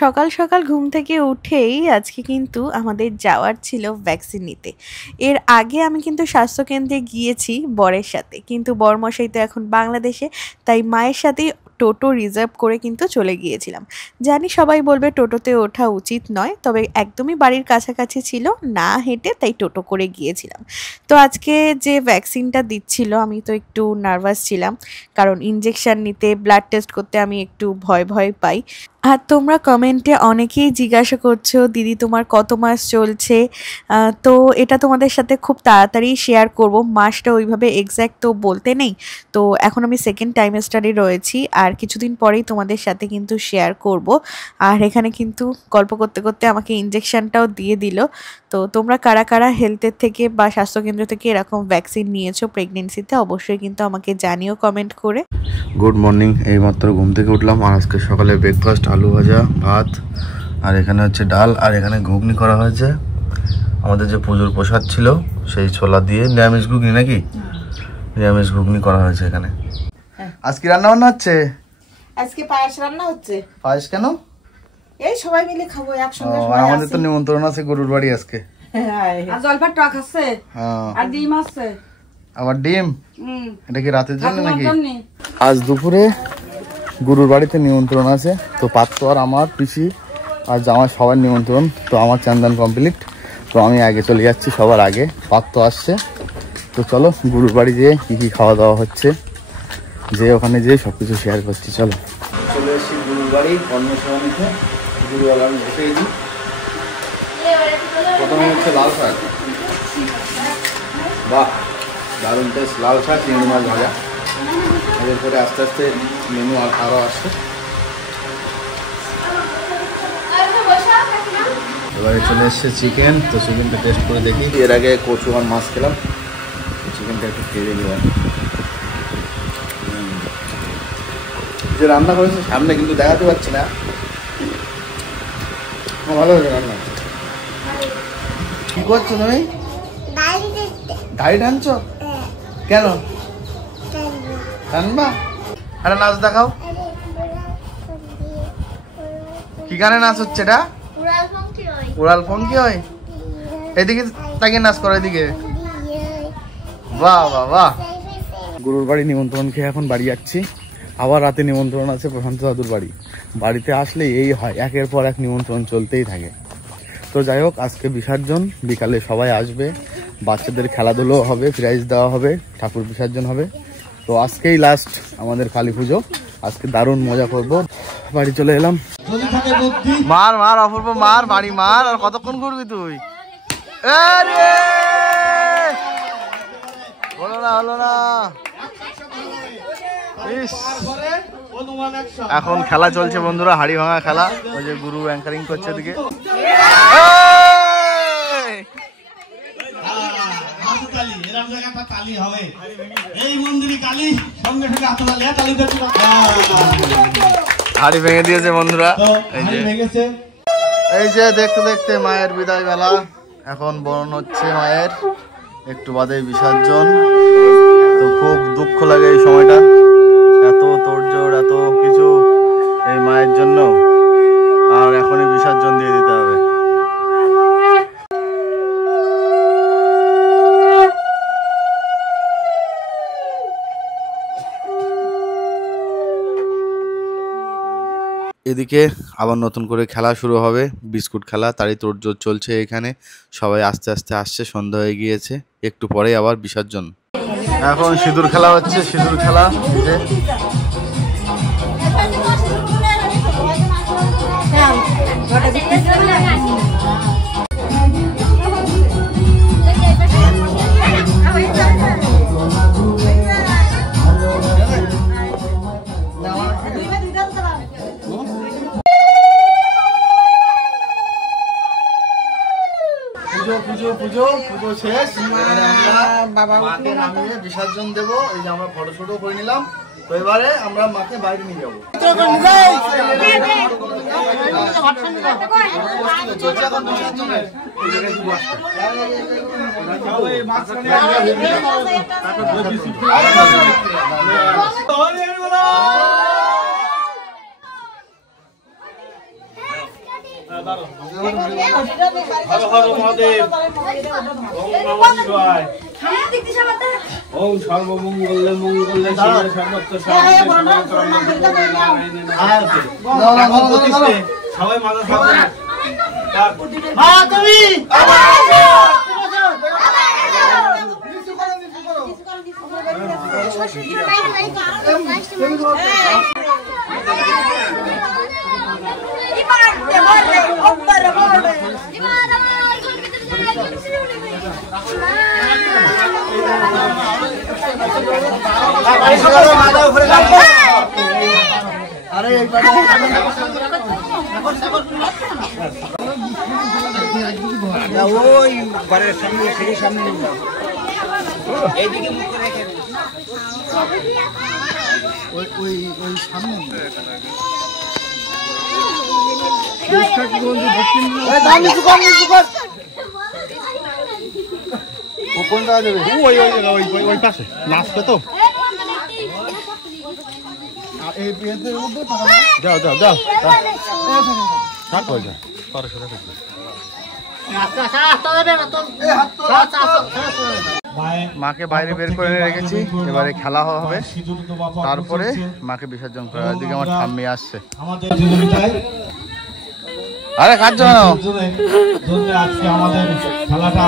সকাল সকাল ঘুম থেকে উঠেই আজকে কিন্তু আমাদের যাওয়ার ছিল ভ্যাকসিন নিতে। এর আগে আমি কিন্তু স্বাস্থ্যকেন্দ্রে গিয়েছি বরের সাথে, কিন্তু বরমশাই তো এখন বাংলাদেশে, তাই মায়ের সাথেই টোটো রিজার্ভ করে কিন্তু চলে গিয়েছিলাম। জানি সবাই বলবে টোটোতে ওঠা উচিত নয়, তবে একদমই বাড়ির কাছাকাছি ছিল, না হেঁটে তাই টোটো করে গিয়েছিলাম। তো আজকে যে ভ্যাকসিনটা দিচ্ছিল আমি তো একটু নার্ভাস ছিলাম, কারণ ইনজেকশন নিতে ব্লাড টেস্ট করতে আমি একটু ভয় ভয় পাই। আর তোমরা কমেন্টে অনেকেই জিজ্ঞাসা করছো দিদি তোমার কত মাস চলছে, তো এটা তোমাদের সাথে খুব তাড়াতাড়ি শেয়ার করব। মাসটা ওইভাবে এক্স্যাক্ট তো বলতে নেই, তো এখন আমি সেকেন্ড টাইমেস্টারে রয়েছি, আর কিছুদিন পরেই তোমাদের সাথে কিন্তু শেয়ার করব। আর এখানে কিন্তু গল্প করতে করতে আমাকে ইনজেকশনটাও দিয়ে দিল। তো তোমরা কারা কারা হেলথের থেকে বা স্বাস্থ্যকেন্দ্র থেকে এরকম ভ্যাকসিন নিয়েছো প্রেগনেন্সিতে, অবশ্যই কিন্তু আমাকে জানিও কমেন্ট করে। গুড মর্নিং, এইমাত্র ঘুম থেকে উঠলাম। আর আজকে সকালে ব্রেকফাস্ট আলু ভাজা, ভাত, আর এখানে হচ্ছে ডাল, আর এখানে ঘুগনি করা হয়েছে। আমাদের যে পুজোর প্রসাদ ছিল সেই ছোলা দিয়ে নিরামিষ ঘুগনি, নাকি নিরামিষ ঘুগনি করা হয়েছে এখানে। আজকে রান্না বান্না হচ্ছে, আজকে পায়েস রান্না হচ্ছে। পায়েস কেন? এই সবাই মিলে খাবো একসঙ্গে। আমাদের তো নিমন্ত্রণ আছে গরুর বাড়ি আজকে। আর জলপার টক আছে, আর ডিম আছে। আবার ডিম? এটা কি রাতের জন্য নাকি? আজ দুপুরে গরুর বাড়িতে নিমন্ত্রণ আছে, তো পাত্র আর আমার পিসি আর জামাই সবার নিমন্ত্রণ। তো আমার চান্দান কমপ্লিট, তো আমি আগে চলে যাচ্ছি সবার আগে। পাত্র আসছে, তো চলো গরুর বাড়ি যেয়ে কী কী খাওয়া দাওয়া হচ্ছে, যে ওখানে যেয়ে সব কিছু শেয়ার করছি। চলো, চলে এসেছি গরুর বাড়ি কর্মসভানিতে। গরুওয়ালা আমি বসে গেছি। প্রথমে হচ্ছে লাল শাক, বাহ দারুণ টেস্ট, লাল শাক চিংড়ি মাছ ভাজা। এরপরে আস্তে আস্তে মেনু আরও আসছে। এবারে চলে এসছে চিকেন, তো চিকেনটা টেস্ট করে দেখি। এর আগে কচু আর মাছ খেলাম, চিকেনটা একটু খেয়ে দেখি। যে রান্না করেছে সামনে কিন্তু দেখাতে পারছি না। ভালো হয়েছে রান্না। কি করছো তুমি? গাড়ি টানছো কেন? টানবা? আরে নাচ দেখাও। কি গানে নাচ হচ্ছে এটা? উড়াল ফঙ্কি হয়। এদিকে তাকে নাচ করো, এদিকে। বাহ বাহ বাহ। গরুর বাড়ি নিমন্ত্রণ খেয়ে এখন বাড়ি যাচ্ছি। আবার রাতে নিমন্ত্রণ আছে প্রশান্ত দাদুর বাড়ি। বাড়িতে আসলে এই হয়, একের পর এক নিমন্ত্রণ চলতেই থাকে। তো যাই হোক, আজকে বিসর্জন, বিকালে সবাই আসবে, বাচ্চাদের খেলাধুলো হবে, প্রাইজ দেওয়া হবে, ঠাকুর বিসর্জন হবে। তো আজকেই লাস্ট আমাদের কালী পুজো, আজকে দারুণ মজা করব। বাড়ি চলে এলাম। মার মার অপূর্ব মার, বাড়ি মার। আর কতক্ষণ ঘুরবি তুই? হলো না হলো না। এখন খেলা চলছে বন্ধুরা, হাড়ি ভাঙা খেলা। ওই যে গুরু অ্যাঙ্কারিং করছে এদিকে। হাড়ি ভেঙে দিয়েছে বন্ধুরা। এই যে দেখতে দেখতে মায়ের বিদায় বেলা এখন বরণ হচ্ছে মায়ের, একটু বাদে বিসর্জন। তো খুব দুঃখ লাগে এই সময়টা, এত তোড়জোড়, এত কিছু এই মায়ের জন্য, আর এখনই বিসর্জন দিয়ে দিতে হবে। এদিকে আবার নতুন করে খেলা শুরু হবে, বিস্কুট খেলা, তারই তোড়জোড় চলছে এখানে। সবাই আস্তে আস্তে আসছে, সন্ধ্যা হয়ে গিয়েছে, একটু পরেই আবার বিসর্জন। এখন সিঁদুর খেলা হচ্ছে, সিঁদুর খেলা। পুজো শেষ, আমরা মাকে নামিয়ে বিসর্জন দেবো। এই যে আমরা ফটো শুটও করে নিলাম, তো এবারে আমরা মাকে বাইরে নিয়ে যাবো। ওম সর্বমঙ্গলে মঙ্গলে শিবে সর্বত্র সবাই মাথা থাকবে মা তুমি ওই বাড়ির সামনে সেই সামনে এইদিকে মুখ রেখে ওই সামনে কোনটা দেবে ওই পাশে নাচবে তো যাও যাও যাও থাকো যা মাকে বাইরে বের করে রেখেছি, এবারে খেলা হবে, তারপরে মাকে বিসর্জন করা। এদিকে আমার ঠাম্মি আসছে। আরে কাজ জানো আজকে আমাদের খেলাটা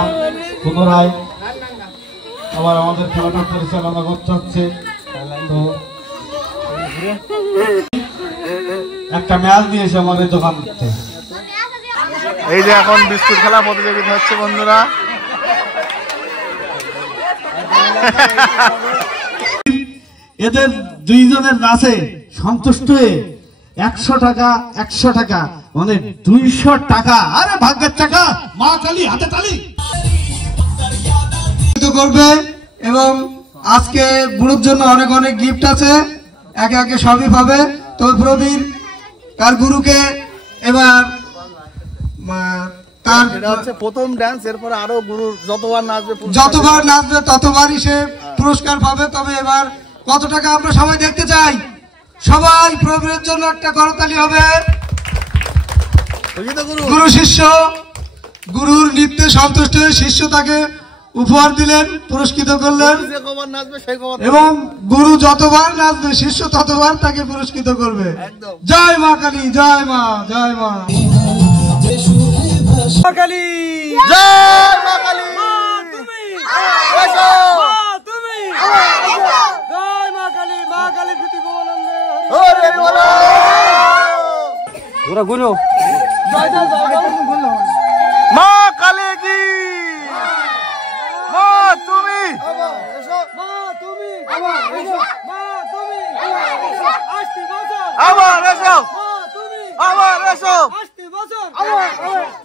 পুনরায় আবার আমাদের খেলাটা পরিচালনা করতে হচ্ছে। তো একটা ম্যাচ দিয়েছে আমাদের দোকান থেকে। এই যে এখন বিস্কুট খেলা প্রতিযোগিতা হচ্ছে বন্ধুরা। এদের দুইজনের নাচে সন্তুষ্ট হয়ে 100 টাকা 100 টাকা মানে 200 টাকা, আরে ভাগ্যের টাকা, মা কালী হাতে তালি করবে। এবং আজকে বুড়োর জন্য অনেক অনেক গিফট আছে, একে একে সবই পাবে। তো প্রবীর তার গুরুকে এবার তার প্রথম ডান্স, এরপরে আরো গুরু যতবার নাচবে ততবারই সে পুরস্কার পাবে। তবে এবার কত টাকা আমরা সবাই দেখতে চাই। সবাই প্রবীরের জন্য একটা করতালি হবে। গুরু শিষ্য, গুরুর নৃত্যে সন্তুষ্ট হয়ে শিষ্য তাকে উপহার দিলেন, পুরস্কৃত করলেন। এবং গুরু যতবার নাচবে শিষ্য ততবার তাকে পুরস্কৃত করবে। জয় মা কালী, জয় মা, জয় মা কালী, জয় মা কালী, জয় মা কালী, মা কালী প্রীতি ভবনন্দে মা কালী কি, মা তুমি, মা তুমি, মা তুমি, আবার এসো, মা তুমি, আবার এসো,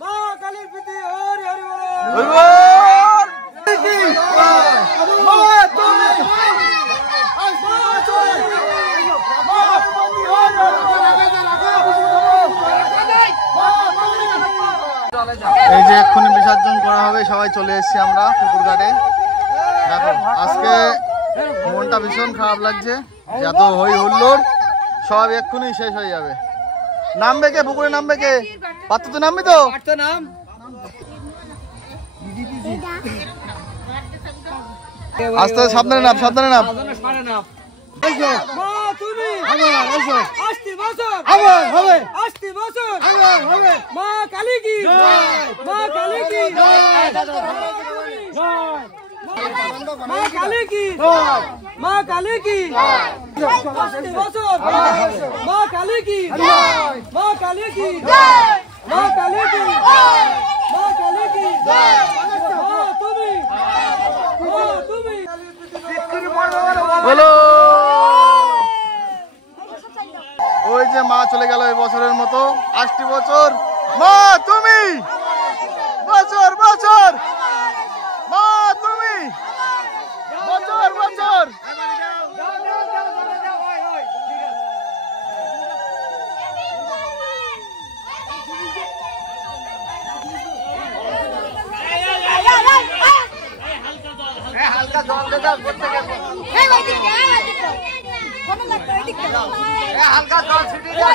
মা কালীর প্রীতি হরি হরি বল। এই যে এক্ষুনি বিসর্জন করা হবে, সবাই চলে এসেছি আমরা পুকুর ঘাটে। দেখো আজকে মনটা ভীষণ খারাপ লাগছে, এত হই হুল্লোড়, সব এক্ষুনি শেষ হয়ে যাবে। নামবে কে পুকুরে, নামবে কে? পাত্র তো নামবি তো? আস্তে সাবধানে নাম, সাবধানে নাম। মা কালী কি, মা কালী কি, মা কালী কি, মা কালী কি, মা কালী কি, মা কালী কি, মা কালী কি, মা কালী কি, তুমি, তুমি বলো। ওই যে মা চলে গেল এই বছরের মতো, 80 বছর। মা তুমি, বছর বছর, মা তুমি, বছর বছর। হালকা জল দে দাও, করতে গেছে হালকা জল ছিটিয়ে দাও।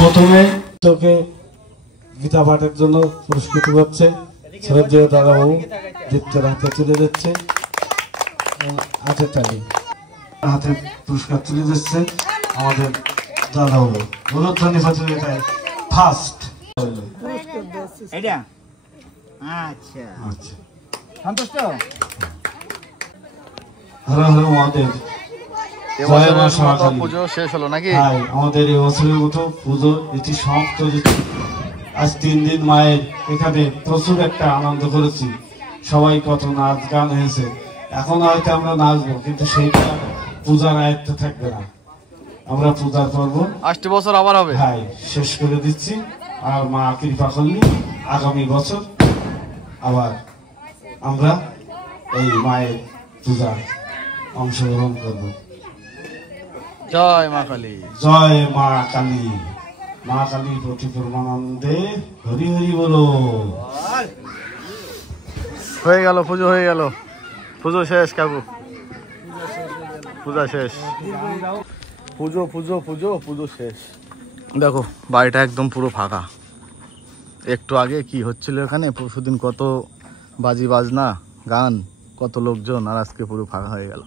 প্রথমে তোকে গীতা পাঠের জন্য পুরস্কৃত করছে শ্রদ্ধেয় দাদাবাবু, দীপ্তের হাতে তুলে দিচ্ছে হাতের তালি, হাতে পুরস্কার তুলে দিচ্ছে আমাদের দাদাবাবু। উলুধ্বনি প্রতিযোগিতায় ফার্স্ট। আচ্ছা আচ্ছা, সন্তুষ্ট। হর হর মহাদেব। পুজো শেষ হলো নাকি? আমাদের এই বছরের মতো পুজো এটি সমাপ্ত হচ্ছে। আজ 3 দিন মায়ের এখানে প্রচুর একটা আনন্দ করেছি, সবাই কত নাচ গান হয়েছে। এখন হয়তো আমরা নাচবো, কিন্তু সেইটা পূজার আয়ত্তে থাকবে না। আমরা পূজার পর্ব 8 বছর আবার হবে শেষ করে দিচ্ছি। আর মা কৃপা করলে আগামী বছর আবার আমরা এই মায়ের পূজা অংশগ্রহণ করব। জয় মা কালী, জয় মা কালী। মা কালী প্রতি পরমানন্দে, হরি হরি বলো। হয়ে গেল পুজো, হয়ে গেল পুজো শেষ কাকু, পূজা শেষ। পুজো পুজো পুজো পুজো শেষ। দেখো বাড়িটা একদম পুরো ফাঁকা। একটু আগে কি হচ্ছিল এখানে, পরশুদিন কত বাজি বাজনা গান, কত লোকজন, আর আজকে পুরো ফাঁকা হয়ে গেল।